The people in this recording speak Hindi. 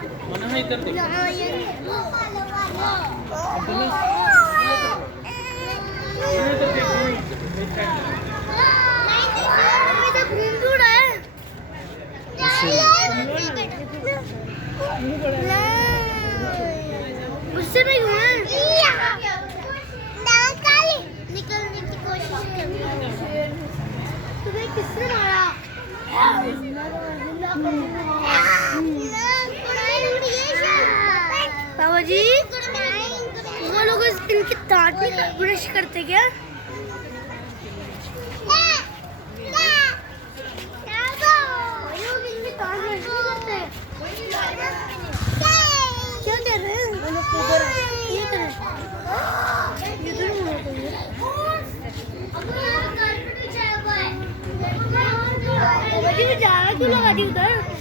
mana है इधर देख उससे नहीं हुआ निकलने की कोशिश कर तुम्हें किसने मारा बाबा जी वो लोग इनकी दांत नहीं ब्रश करते क्या क्या कर रहे हैं ये कर रहे हैं जा रहा क्यों लगा दी उधर